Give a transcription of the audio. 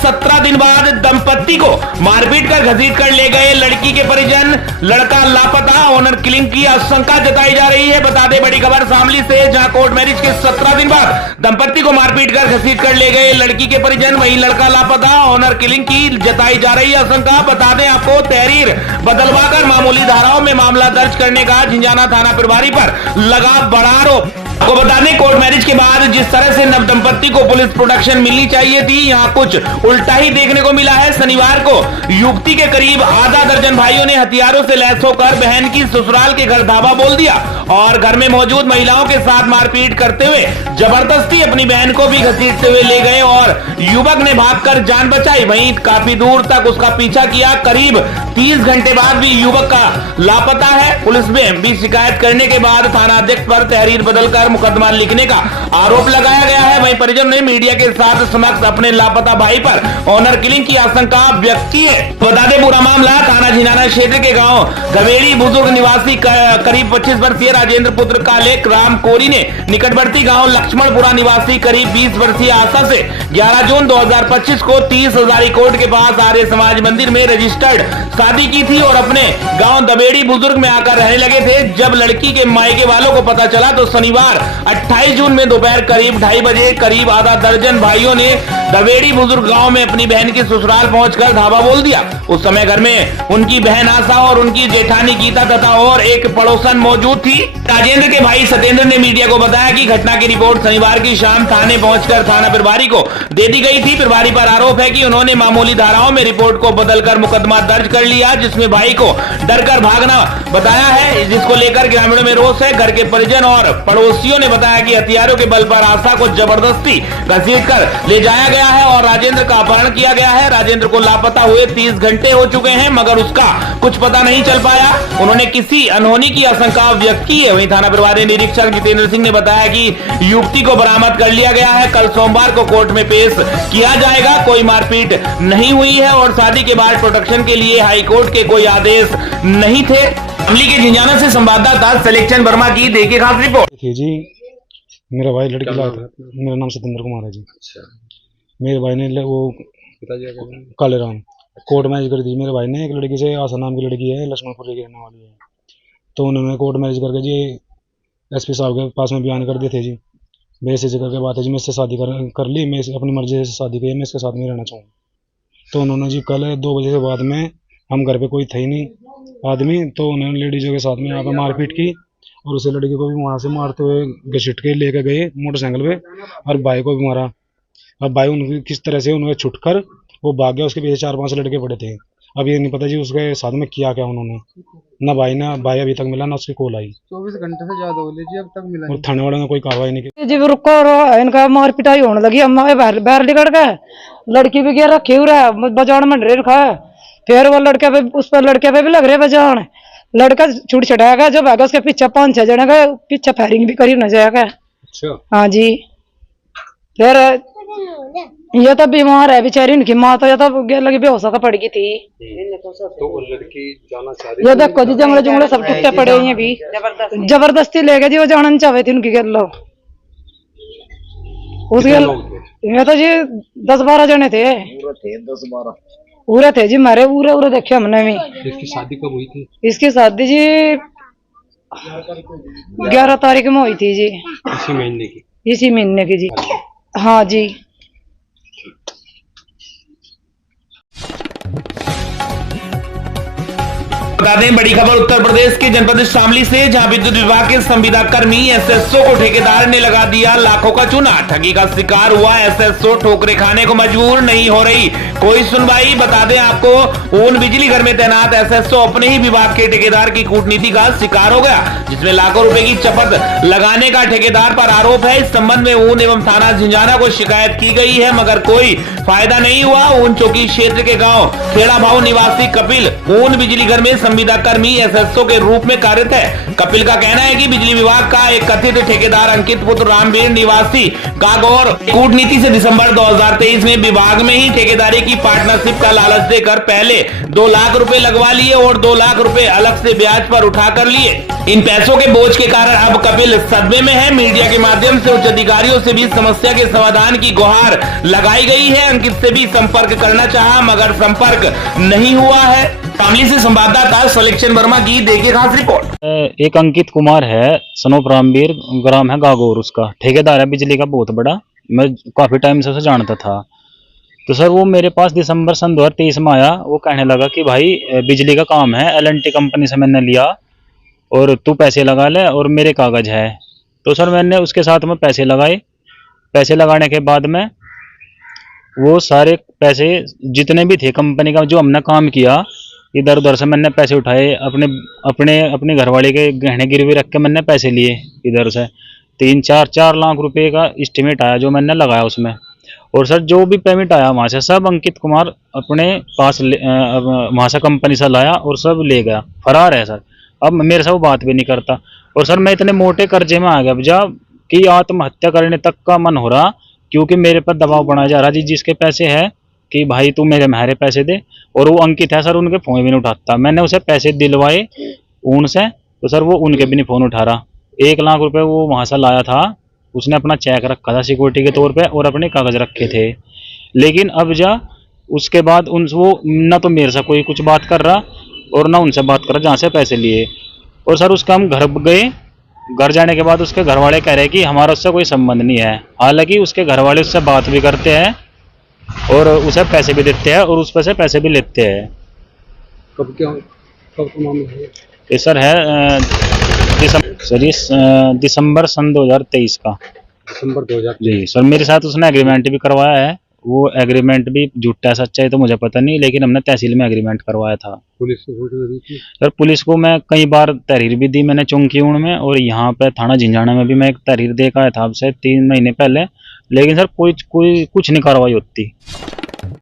17 दिन बाद दंपत्ति को मारपीट कर घसीट कर ले गए लड़की के परिजन। लड़का लापता, ऑनर किलिंग की आशंका जताई जा रही है। बता दें बड़ी खबर शामली से, जहां कोर्ट मैरिज के 17 दिन बाद दंपत्ति को मारपीट कर घसीट कर ले गए लड़की के परिजन। वहीं लड़का लापता, ऑनर किलिंग की जताई जा रही है आशंका। बता दें आपको, तहरीर बदलवाकर मामूली धाराओं में मामला दर्ज करने का झिंझाना थाना प्रभारी पर लगा बड़ा आरोप। आपको बता दें, कोर्ट मैरिज के बाद जिस तरह से नव दंपत्ति को पुलिस प्रोटेक्शन मिलनी चाहिए थी, यहाँ कुछ उल्टा ही देखने को मिला है। शनिवार को युवती के करीब आधा दर्जन भाइयों ने हथियारों से लैस होकर बहन की ससुराल के घर धावा बोल दिया और घर में मौजूद महिलाओं के साथ मारपीट करते हुए जबरदस्ती अपनी बहन को भी घसीटते हुए ले गए और युवक ने भागकर जान बचाई। वहीं काफी दूर तक उसका पीछा किया। करीब 30 घंटे बाद भी युवक का लापता है। पुलिस में भी शिकायत करने के बाद थाना अध्यक्ष पर तहरीर बदलकर मुकदमा लिखने का आरोप लगाया गया है। वहीं परिजन ने मीडिया के साथ समक्ष अपने लापता भाई पर ऑनर किलिंग की आशंका व्यक्त की है। बता दें, पूरा मामला थाना झिंझाना क्षेत्र के गांव गवेड़ी बुजुर्ग निवासी करीब 25 वर्षीय राजेंद्र पुत्र कालेक राम कोरी ने निकटवर्ती गांव लक्ष्मणपुरा निवासी करीब 20 वर्षीय आशा से 11 जून 2025 को 30 हजारी कोर्ट के पास आर्य समाज मंदिर में रजिस्टर्ड शादी की थी और अपने गांव दबेड़ी बुजुर्ग में आकर रहने लगे थे। जब लड़की के मायके वालों को पता चला तो शनिवार 28 जून में दोपहर करीब 2:30 बजे करीब आधा दर्जन भाइयों ने दबेड़ी बुजुर्ग गांव में अपनी बहन की ससुराल पहुंचकर धावा बोल दिया। उस समय घर में उनकी बहन आशा और उनकी जेठानी गीता तथा और एक पड़ोसन मौजूद थी। राजेंद्र के भाई सत्येंद्र ने मीडिया को बताया कि घटना की रिपोर्ट शनिवार की शाम थाने पहुंचकर थाना प्रभारी को दे दी गई थी। प्रभारी पर आरोप है कि उन्होंने मामूली धाराओं में रिपोर्ट को बदलकर मुकदमा दर्ज कर लिया, जिसमें भाई को डरकर भागना बताया है, जिसको लेकर ग्रामीणों में रोष है। घर के परिजन और पड़ोसियों ने बताया कि हथियारों के बल पर आशा को जबरदस्ती घसीट कर ले जाया गया है और राजेंद्र का अपहरण किया गया है। राजेंद्र को लापता हुए 30 घंटे हो चुके हैं, मगर उसका कुछ पता नहीं चल पाया। उन्होंने किसी अनहोनी की आशंका व्यक्त की है। वहीं थाना प्रभारी निरीक्षक जितेंद्र सिंह ने बताया कि युवती को बरामद कर लिया गया है। कल सोमवार को कोर्ट में पेश किया जाएगा। कोई मारपीट नहीं हुई है और शादी के बाद प्रोटेक्शन के लिए हाई कोर्ट के कोई आदेश नहीं थे। अमली के झिंझाना से संवाददाता सिलेक्शन वर्मा की देखिए खास रिपोर्ट। देखिए जी, मेरा भाई लड़की लाया था। मेरा नाम सत्येंद्र कुमार है जी। अच्छा। मेरे भाई ने वो पिताजी काले राम कोर्ट मैरिज कर दी। मेरे भाई ने एक लड़की से, आशा नाम की लड़की है, लक्ष्मणपुर की रहने वाली है, तो उन्होंने कोर्ट मैरिज करके जी एसपी साहब के पास में बयान कर दिए थे जी। वैसे जगह के बात है जी, मैं इससे शादी कर ली, मैं अपनी मर्जी से शादी की, मैं इसके साथ में रहना चाहूँ। तो उन्होंने जी कल 2 बजे के बाद में, हम घर पे कोई थे ही नहीं आदमी, तो उन्होंने लेडीजों के साथ में यहाँ पे मारपीट की और उसे लड़की को भी वहाँ से मारते हुए घसीट के लेके गए मोटरसाइकिल पे और भाई को भी मारा। अब भाई उनकी किस तरह से उन्हें छुट कर वो भाग गया। उसके पीछे 4-5 लड़के पड़े थे। अब ये नहीं पता जी उसके साथ में किया क्या उन्होंने। ना भाई अभी तक मिला, ना उसकी कॉल आई। 24 घंटे से ज्यादा हो लीजिए, अब तक मिला और थाने वालों ने कोई कार्रवाई नहीं की जी। रुको, इनका मार पिटाई होने लगी। अम्मा बाहर निकल गए, लड़की भी गिर रखी बजान में ढेर रखा है। फिर वो लड़के पे, उस पर लड़के पे भी लग रहे बजान। लड़का छूट छटाएगा, जब आगे उसके पीछे 5-6 जने का पीछे फायरिंग भी करी न जाएगा। अच्छा। हाँ जी। फिर ये तो बीमार है बेचारी, इनकी माँ तो ये तो लगी बेहोश होकर पड़ गई थी। तो लड़की जाना चाह रही ये देखो जी, जंगले जुंगले सब टूटे पड़े हैं भी। जबरदस्ती ले गए जी, वो जाना नहीं चाहे थी उनकी लो उसके। ये तो जी 10-12 जने थे। 10-12 पूरे थे जी, मारे पूरे देखे हमने भी। इसकी शादी कब हुई थी? इसकी शादी जी 11 तारीख में हुई थी जी, इसी महीने की। इसी महीने की जी। हाँ जी। बता दें बड़ी खबर उत्तर प्रदेश के जनपद शामली से, जहां विद्युत विभाग के संविदा कर्मी एसएसओ को ठेकेदार ने लगा दिया लाखों का चूना। ठगी का शिकार हुआ एसएसओ ठोकरे खाने को मजबूर, नहीं हो रही कोई सुनवाई। बता दें आपको, ऊन बिजली घर में तैनात एसएसओ अपने ही विभाग के ठेकेदार की कूटनीति का शिकार हो गया, जिसमें लाखों रुपए की चपत लगाने का ठेकेदार पर आरोप है। इस संबंध में ऊन एवं थाना झिंझाना को शिकायत की गई है, मगर कोई फायदा नहीं हुआ। ऊन चौकी क्षेत्र के गाँव खेड़ा भाव निवासी कपिल ऊन बिजली घर में संविदा कर्मी SSO के रूप में कार्यरत है। कपिल का कहना है कि बिजली विभाग का एक कथित ठेकेदार अंकित पुत्र रामवीर निवासी गागौर कूटनीति से दिसंबर 2023 में विभाग में ही ठेकेदारी की पार्टनरशिप का लालच देकर पहले 2 लाख रुपए लगवा लिए और 2 लाख रुपए अलग से ब्याज पर उठा कर लिए। इन पैसों के बोझ के कारण अब कपिल सदमे में है। मीडिया के माध्यम से उच्च अधिकारियों से भी समस्या के समाधान की गुहार लगाई गई है। अंकित से भी संपर्क करना चाहा मगर संपर्क नहीं हुआ है। शामली से संवाददाता सलेक्शन वर्मा की देखिए खास रिपोर्ट। एक अंकित कुमार है, सनोप रामवीर, ग्राम है गागौर, उसका ठेकेदार है बिजली का बहुत बड़ा। मैं काफी टाइम से उसे जानता था। तो सर वो मेरे पास दिसंबर सन 2023 में आया। वो कहने लगा कि भाई बिजली का काम है, L&T कंपनी से मैंने लिया और तू पैसे लगा ले और मेरे कागज है। तो सर मैंने उसके साथ में पैसे लगाए। पैसे लगाने के बाद में वो सारे पैसे जितने भी थे कंपनी का, जो हमने काम किया, इधर उधर से मैंने पैसे उठाए। अपने घरवाले के गहने गिरवी रख के मैंने पैसे लिए। इधर से 4 लाख रुपए का एस्टिमेट आया जो मैंने लगाया उसमें। और सर जो भी पेमेंट आया वहाँ से सब अंकित कुमार अपने पास वहाँ से कंपनी से लाया और सब ले गया, फरार है सर। अब मेरे से वो बात भी नहीं करता। और सर मैं इतने मोटे कर्जे में आ गया जब कि आत्महत्या करने तक का मन हो रहा, क्योंकि मेरे पर दबाव बनाया जा रहा जिसके पैसे है कि भाई तू मेरे पैसे दे। और वो अंकित है सर, उनके फोन भी नहीं उठाता। मैंने उसे पैसे दिलवाए उनसे, तो सर वो उनके भी नहीं फोन उठा रहा। 1 लाख रुपए वो वहाँ से लाया था, उसने अपना चेक रखा था सिक्योरिटी के तौर पे और अपने कागज रखे थे। लेकिन अब उसके बाद वो ना तो मेरे से कोई कुछ बात कर रहा और ना उनसे बात कर रहा जहाँ से पैसे लिए। और सर उसका हम घर गए, घर जाने के बाद उसके घर वाले कह रहे हैं कि हमारा उससे कोई संबंध नहीं है। हालांकि उसके घर वाले उससे बात भी करते हैं और उसे पैसे भी देते हैं और उस पर से पैसे भी लेते हैं। कब का मामला है? ये सर है दिसंबर सन 2023 का। दिसंबर 2000 जी सर, मेरे साथ उसने एग्रीमेंट भी करवाया है। वो एग्रीमेंट भी झूठा सच्चा है तो मुझे पता नहीं, लेकिन हमने तहसील में एग्रीमेंट करवाया था। पुलिस को सूचना दी थी? सर पुलिस को मैं कई बार तहरीर भी दी मैंने चौंकीउण में, और यहाँ पे थाना झिंझाना में भी मैं एक तहरीर दे के आया था अब से 3 महीने पहले। लेकिन सर कुछ नहीं कार्रवाई होती।